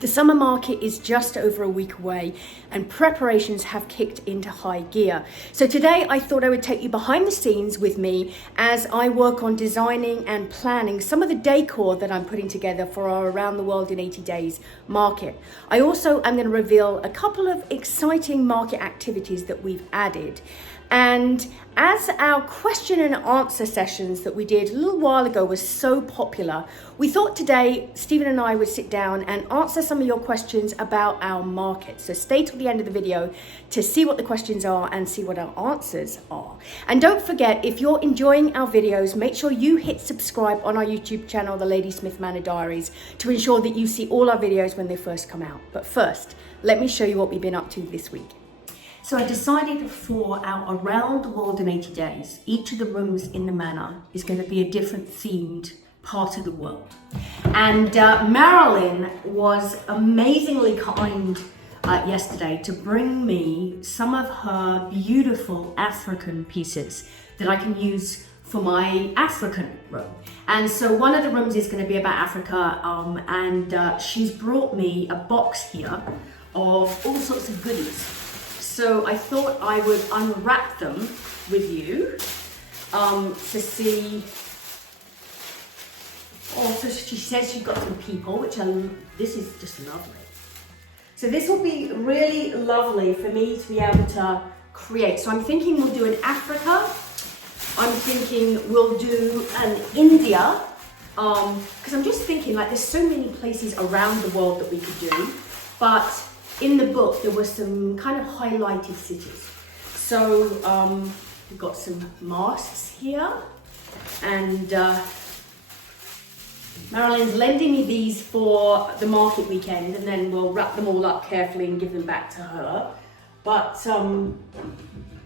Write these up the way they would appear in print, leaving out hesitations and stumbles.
The summer market is just over a week away and preparations have kicked into high gear. So today I thought I would take you behind the scenes with me as I work on designing and planning some of the decor that I'm putting together for our Around the World in 80 Days market. I also am going to reveal a couple of exciting market activities that we've added. And as our question and answer sessions that we did a little while ago was so popular, we thought today Stephen and I would sit down and answer some of your questions about our market. So stay till the end of the video to see what the questions are and see what our answers are. And don't forget, if you're enjoying our videos, make sure you hit subscribe on our YouTube channel, The Ladysmith Manor Diaries, to ensure that you see all our videos when they first come out. But first, let me show you what we've been up to this week. So I decided for our Around the World in 80 Days, each of the rooms in the manor is going to be a different themed part of the world. And Marilyn was amazingly kind yesterday to bring me some of her beautiful African pieces that I can use for my African room. And so one of the rooms is going to be about Africa, and she's brought me a box here of all sorts of goodies. So I thought I would unwrap them with you to see. Also, she says she's got some people, which this is just lovely. So this will be really lovely for me to be able to create. So I'm thinking we'll do an Africa. I'm thinking we'll do an India. Because I'm just thinking, like, there's so many places around the world that we could do, but in the book, there were some kind of highlighted cities. So we've got some masks here, and Marilyn's lending me these for the market weekend, and then we'll wrap them all up carefully and give them back to her. But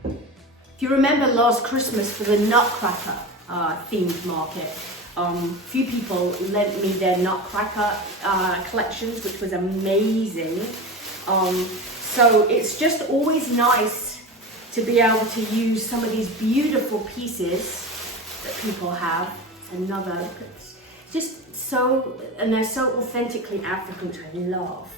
if you remember last Christmas for the Nutcracker themed market, a few people lent me their Nutcracker collections, which was amazing. So it's just always nice to be able to use some of these beautiful pieces that people have. Another, look at this. Just so, and they're so authentically African, which I love.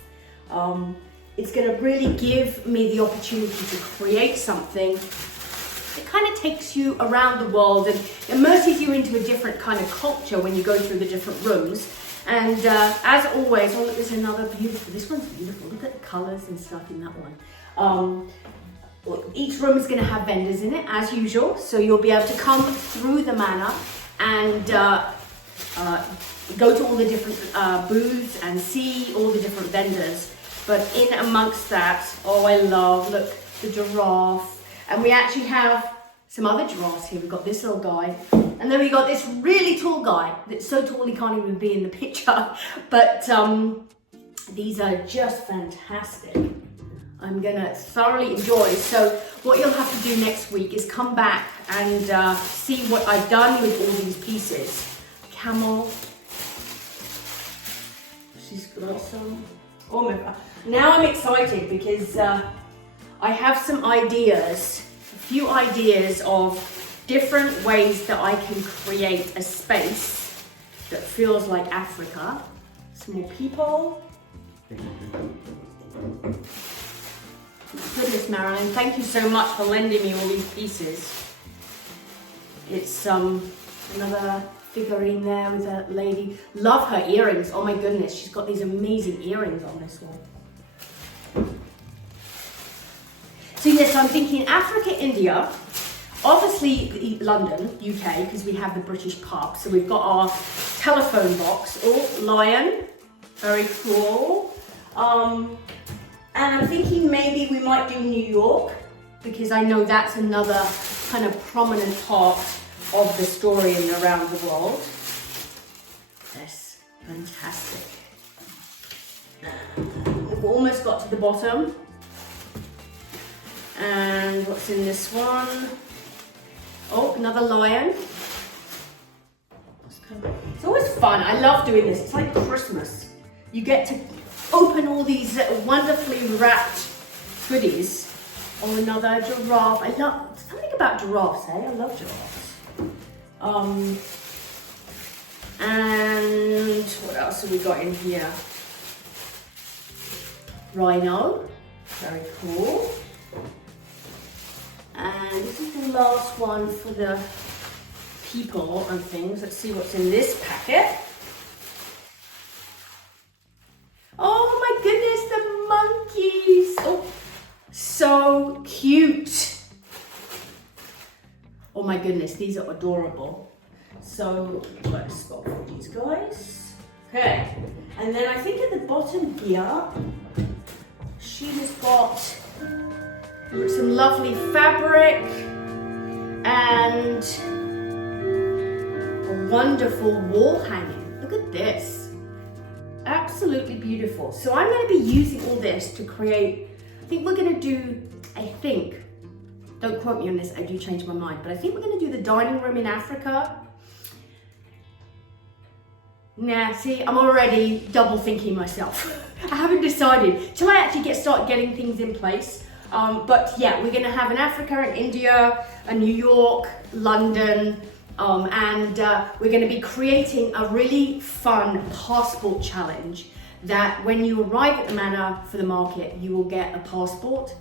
It's going to really give me the opportunity to create something that kind of takes you around the world and immerses you into a different kind of culture when you go through the different rooms. And as always, oh look, there's another beautiful, this one's beautiful. Look at the colors and stuff in that one. Each room is going to have vendors in it, as usual. So you'll be able to come through the manor and go to all the different booths and see all the different vendors. But in amongst that, oh, I love, look, the giraffe. And we actually have some other giraffes here. We've got this little guy. And then we got this really tall guy that's so tall he can't even be in the picture. But these are just fantastic. I'm gonna thoroughly enjoy. So what you'll have to do next week is come back and see what I've done with all these pieces. Camel. She's got some. Oh my God. Now I'm excited because I have some ideas, a few ideas of different ways that I can create a space that feels like Africa. Some more people. Goodness, Marilyn, thank you so much for lending me all these pieces. It's another figurine there with a lady. Love her earrings. Oh my goodness, she's got these amazing earrings on this one. So yes, I'm thinking Africa, India. Obviously, London, UK, because we have the British pub. So we've got our telephone box. Oh, lion. Very cool. And I'm thinking maybe we might do New York, because I know that's another kind of prominent part of the story in Around the World. Yes, fantastic. We've almost got to the bottom. And what's in this one? Oh, another lion. It's always fun. I love doing this. It's like Christmas. You get to open all these wonderfully wrapped goodies. Oh, another giraffe. I love something about giraffes, eh? I love giraffes. And what else have we got in here? rhino, very cool. And this is the last one for the people and things. Let's see what's in this packet. Oh my goodness, the monkeys. Oh, so cute. Oh my goodness, these are adorable. So let's go for these guys. Okay, and then I think at the bottom here, she has got some lovely fabric and a wonderful wall hanging. Look at this. Absolutely beautiful. So I'm going to be using all this to create, I think we're going to do, don't quote me on this, I do change my mind, but I think we're going to do the dining room in Africa. Nah, see, I'm already double thinking myself. I haven't decided till I actually start getting things in place. But yeah, we're going to have an Africa, an India, a New York, London, and we're going to be creating a really fun passport challenge that when you arrive at the manor for the market, you will get a passport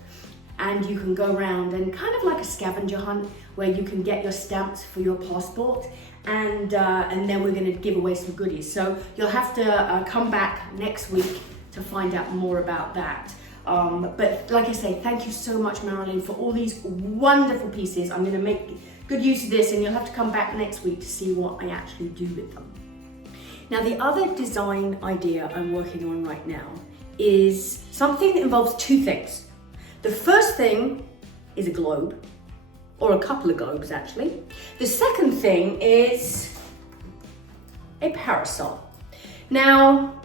and you can go around and kind of like a scavenger hunt where you can get your stamps for your passport, and then we're going to give away some goodies. So you'll have to come back next week to find out more about that. But like I say, thank you so much, Marilyn, for all these wonderful pieces. I'm going to make good use of this, and you'll have to come back next week to see what I actually do with them. Now, the other design idea I'm working on right now is something that involves two things. The first thing is a globe, or a couple of globes actually. The second thing is a parasol. Now,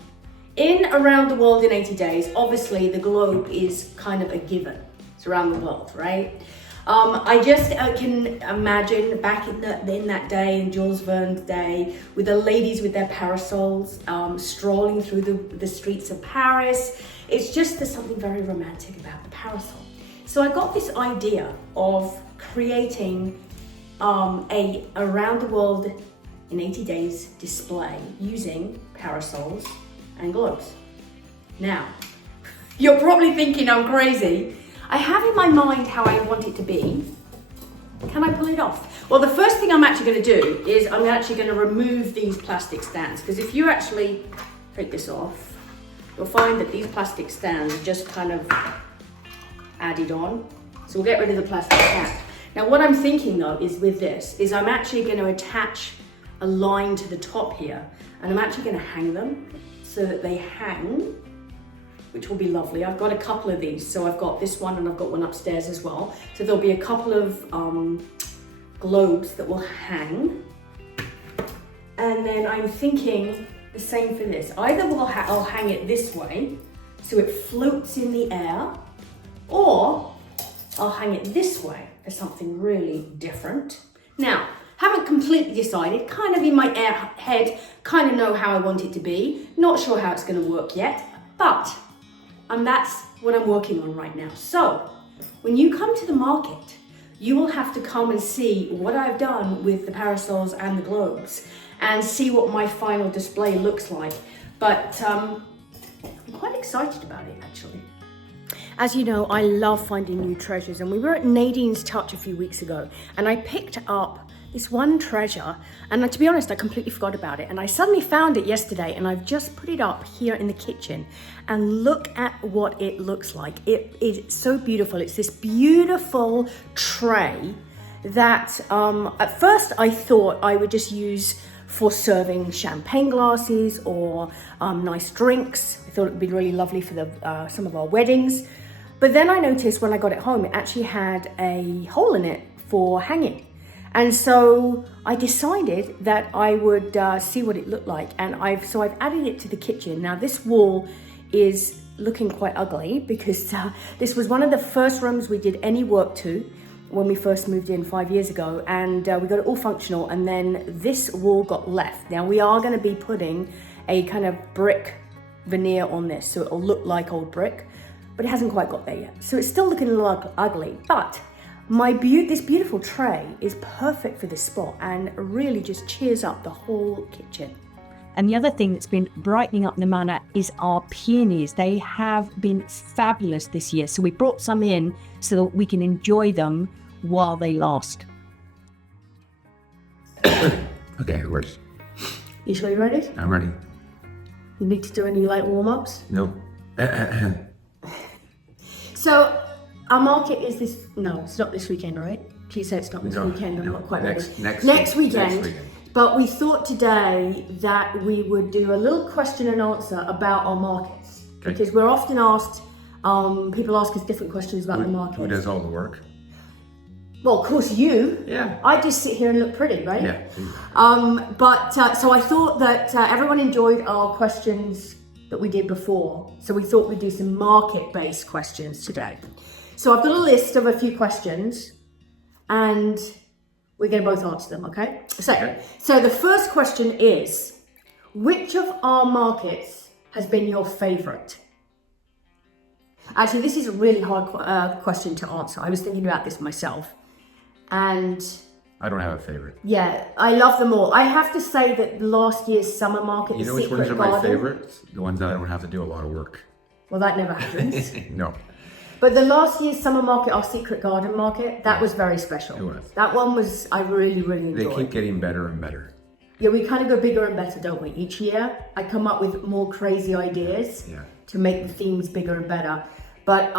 in Around the World in 80 Days, obviously the globe is kind of a given. It's around the world, right? I just can imagine back in that day, in Jules Verne's day, with the ladies with their parasols, strolling through the streets of Paris. It's just, there's something very romantic about the parasol. So I got this idea of creating a Around the World in 80 Days display using parasols and globes. Now, you're probably thinking I'm crazy. I have in my mind how I want it to be. Can I pull it off? Well, the first thing I'm actually going to do is I'm actually going to remove these plastic stands, because if you actually take this off, you'll find that these plastic stands are just kind of added on. So we'll get rid of the plastic stand. Now, what I'm thinking though is with this, is I'm actually going to attach a line to the top here, and I'm actually going to hang them so that they hang, which will be lovely. I've got a couple of these. So I've got this one and I've got one upstairs as well. So there'll be a couple of globes that will hang. And then I'm thinking the same for this. Either I'll hang it this way, so it floats in the air, or I'll hang it this way for something really different. Now, haven't completely decided, kind of in my head, kind of know how I want it to be. Not sure how it's going to work yet, but that's what I'm working on right now. So when you come to the market, you will have to come and see what I've done with the parasols and the globes and see what my final display looks like. But I'm quite excited about it, actually. As you know, I love finding new treasures, and we were at Nadine's Touch a few weeks ago, and I picked up this one treasure, and to be honest, I completely forgot about it, and I suddenly found it yesterday, and I've just put it up here in the kitchen, and look at what it looks like. It is so beautiful. It's this beautiful tray that at first I thought I would just use for serving champagne glasses or nice drinks. I thought it would be really lovely for some of our weddings. But then I noticed when I got it home, it actually had a hole in it for hanging. And so I decided that I would see what it looked like. And I've added it to the kitchen. Now this wall is looking quite ugly because this was one of the first rooms we did any work to when we first moved in 5 years ago. And we got it all functional, and then this wall got left. Now we are gonna be putting a kind of brick veneer on this, so it'll look like old brick, but it hasn't quite got there yet. So it's still looking a little ugly, but this beautiful tray is perfect for this spot and really just cheers up the whole kitchen. And the other thing that's been brightening up the manor is our peonies. They have been fabulous this year. So we brought some in so that we can enjoy them while they last. Okay, it works. You sure you're ready? I'm ready. You need to do any light warm-ups? No. So our market is this, no, it's not this weekend, right? She said it's not this No, weekend, I'm no. not quite Next weekend. weekend. But we thought today that we would do a little question and answer about our markets. Okay. Because we're often asked, people ask us different questions about the market. Who does all the work? Well, of course you. Yeah. I just sit here and look pretty, right? Yeah. So I thought that everyone enjoyed our questions that we did before. So we thought we'd do some market-based questions today. So I've got a list of a few questions and we're going to both answer them, okay? So the first question is, which of our markets has been your favorite? Actually, this is a really hard question to answer. I was thinking about this myself. And I don't have a favorite. yeah, I love them all. I have to say that last year's summer market, You know the which ones Secret are my Garden, favorites? The ones that I don't have to do a lot of work. well, that never happens. No. But the last year's summer market, our Secret Garden market, that was very special. It was. That one was, I really, really They enjoyed. keep getting better and better. Yeah, we kind of go bigger and better, don't we? Each year, I come up with more crazy ideas to make the themes bigger and better. But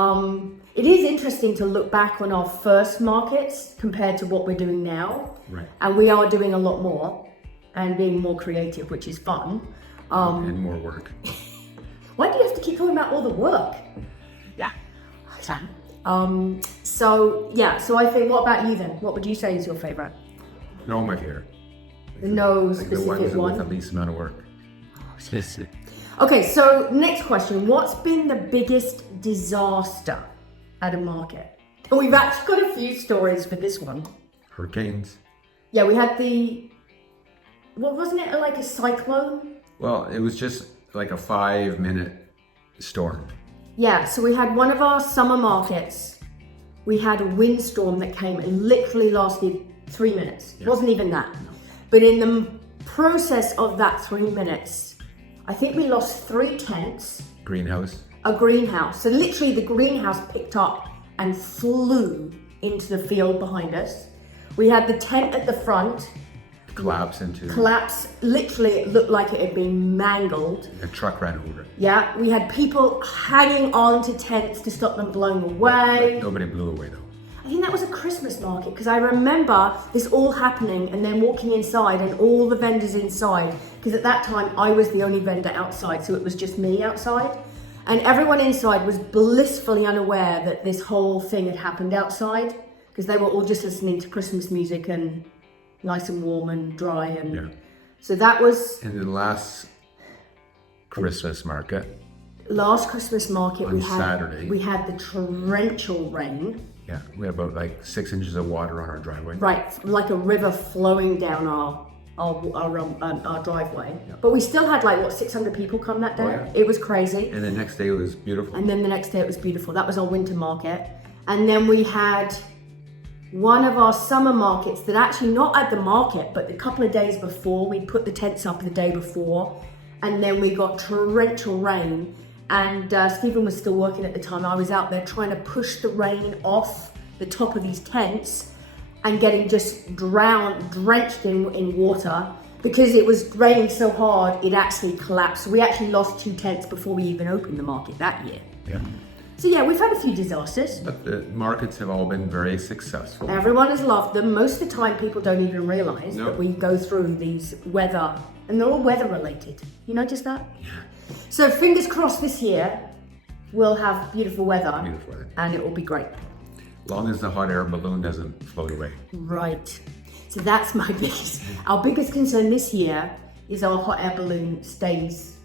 it is interesting to look back on our first markets compared to what we're doing now. Right. And we are doing a lot more and being more creative, which is fun. And more work. Why do you have to keep talking about all the work? Yeah. So I think, what about you then? What would you say is your favorite? They're all my favorite. The no Like the ones specific with the one. least amount of work. Okay, so next question. What's been the biggest disaster at a market? And we've actually got a few stories for this one. Hurricanes. Yeah, we had wasn't it like a cyclone? Well, it was just like a 5-minute storm. Yeah, so we had one of our summer markets. We had a windstorm that came and literally lasted 3 minutes. It wasn't even that. No. But in the process of that 3 minutes, I think we lost 3 tents, Greenhouse. a greenhouse. So literally the greenhouse picked up and flew into the field behind us. We had the tent at the front collapse. Literally, it looked like it had been mangled. A truck ran over it. Yeah, we had people hanging on to tents to stop them blowing away. Nobody blew away though. I think that was a Christmas market because I remember this all happening and then walking inside and all the vendors inside, because at that time I was the only vendor outside, so it was just me outside. And everyone inside was blissfully unaware that this whole thing had happened outside, because they were all just listening to Christmas music and nice and warm and dry. And so that was... And the last Christmas market. Last Christmas market on Saturday. We had the torrential rain. Yeah, we had about like 6 inches of water on our driveway. Right, like a river flowing down our driveway. Yeah. But we still had 600 people come that day. Oh, yeah. It was crazy. And the next day it was beautiful. And then the next day it was beautiful. That was our winter market. And then we had one of our summer markets that actually not at the market, but a couple of days before, we put the tents up the day before, and then we got torrential rain. And Stephen was still working at the time. I was out there trying to push the rain off the top of these tents and getting just drenched in water, because it was raining so hard it actually collapsed. We actually lost 2 tents before we even opened the market that year. Yeah. So yeah, we've had a few disasters. But the markets have all been very successful. Everyone has loved them. Most of the time people don't even realise that we go through these weather, and they're all weather related. You notice that? Yeah. So fingers crossed this year we'll have beautiful weather. And it will be great. As long as the hot air balloon doesn't float away. Right. So that's our biggest concern this year is our hot air balloon stays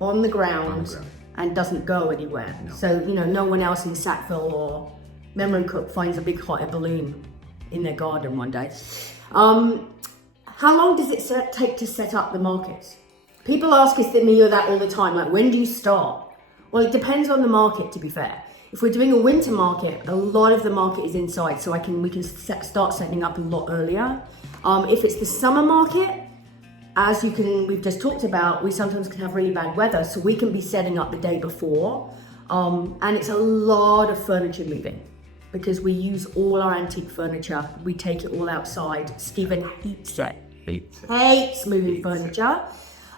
on the ground and doesn't go anywhere. No. So, no one else in Sackville or Memron Cook finds a big hot air balloon in their garden one day. How long does it take to set up the markets? People ask us me that all the time, when do you start? Well, it depends on the market, to be fair. If we're doing a winter market, a lot of the market is inside, so we can start setting up a lot earlier. If it's the summer market, as we've just talked about, we sometimes can have really bad weather, so we can be setting up the day before. And it's a lot of furniture moving because we use all our antique furniture. We take it all outside. Stephen hates it. Hates moving furniture.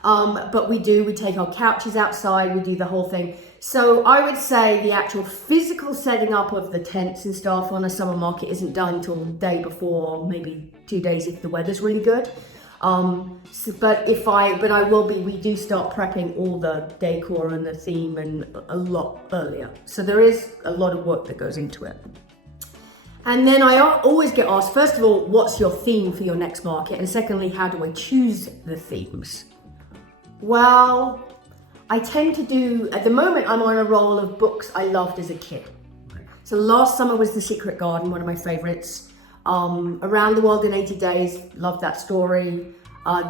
But we take our couches outside, we do the whole thing. So I would say the actual physical setting up of the tents and stuff on a summer market isn't done until the day before, maybe 2 days if the weather's really good. We do start prepping all the decor and the theme and a lot earlier. So there is a lot of work that goes into it. And then I always get asked, first of all, what's your theme for your next market? And secondly, how do I choose the themes? Well, I tend to do, at the moment, I'm on a roll of books I loved as a kid. So last summer was The Secret Garden, one of my favorites. Around the World in 80 Days, loved that story.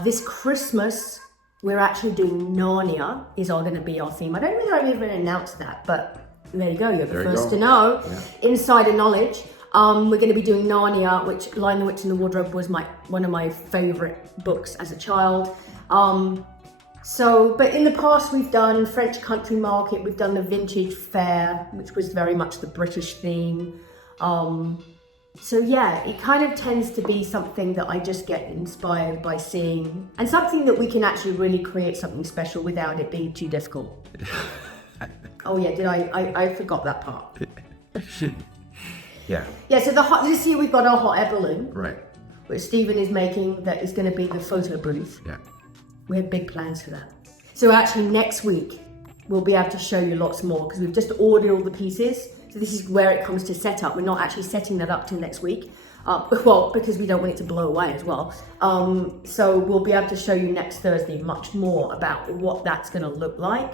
This Christmas, we're actually doing Narnia, is going to be our theme. I don't know if I've even announced that, but there you go, you're the first to know. Yeah. Insider knowledge. We're going to be doing Narnia, which Lion, the Witch and the Wardrobe was one of my favorite books as a child. But in the past we've done French Country Market, we've done the Vintage Fair, which was very much the British theme. So yeah, it kind of tends to be something that I just get inspired by seeing, and something that we can actually really create something special without it being too difficult. Oh yeah, I forgot that part. Yeah. Yeah, so this year we've got our hot air balloon. Right. Which Stephen is making, that is going to be the photo booth. Yeah. We have big plans for that. So actually next week, we'll be able to show you lots more because we've just ordered all the pieces. So this is where it comes to setup. We're not actually setting that up till next week. Because we don't want it to blow away as well. So we'll be able to show you next Thursday much more about what that's going to look like.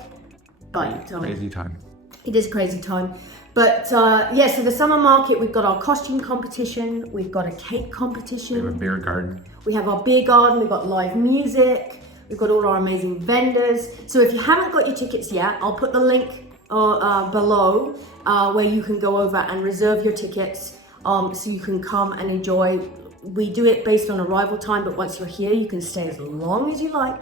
But crazy time. It is crazy time. But so the summer market, we've got our costume competition, we've got a cake competition. We have a beer garden. We have our beer garden, we've got live music, we've got all our amazing vendors. So if you haven't got your tickets yet, I'll put the link below where you can go over and reserve your tickets so you can come and enjoy. We do it based on arrival time, but once you're here, you can stay as long as you like.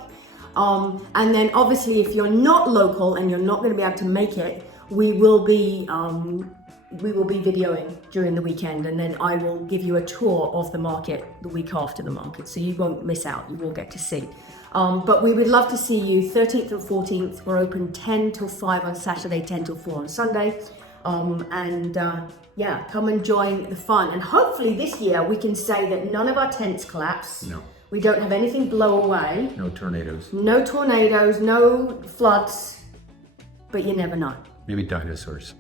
And then obviously if you're not local and you're not going to be able to make it, we will be videoing during the weekend, and then I will give you a tour of the market the week after the market, so you won't miss out, you will get to see. But we would love to see you 13th and 14th. We're open 10 till 5 on Saturday, 10 till 4 on Sunday. Come and join the fun. And hopefully this year we can say that none of our tents collapse. No. We don't have anything blow away. No tornadoes. No tornadoes, no floods, but you never know. Maybe dinosaurs.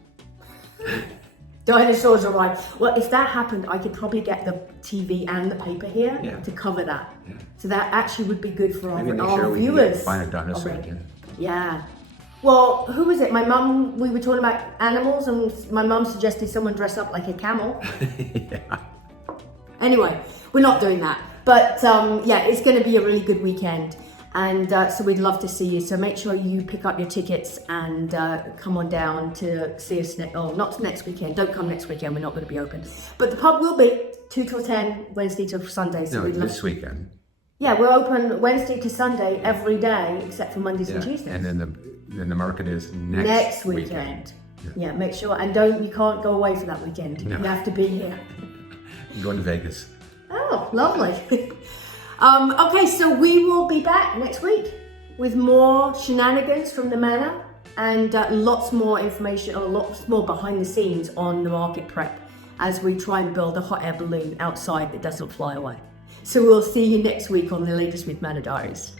Dinosaurs are right. Well, if that happened, I could probably get the TV and the paper here to cover that. Yeah. So that actually would be good for our viewers. We find a dinosaur again. Yeah. Well, who was it? My mum, we were talking about animals, and my mum suggested someone dress up like a camel. Yeah. Anyway, we're not doing that. But it's going to be a really good weekend. And so we'd love to see you. So make sure you pick up your tickets and come on down to see us. Not next weekend. Don't come next weekend. We're not going to be open. But the pub will be 2 till 10, Wednesday till Sunday. So this weekend. Yeah, we're open Wednesday to Sunday every day except for Mondays and Tuesdays. And then the market is next weekend. Yeah, make sure. And you can't go away for that weekend. No. You have to be here. I'm going to Vegas. Oh, lovely. Okay, so we will be back next week with more shenanigans from the Manor and lots more information, or lots more behind the scenes on the market prep as we try and build a hot air balloon outside that doesn't fly away. So we'll see you next week on the latest with Manor Diaries.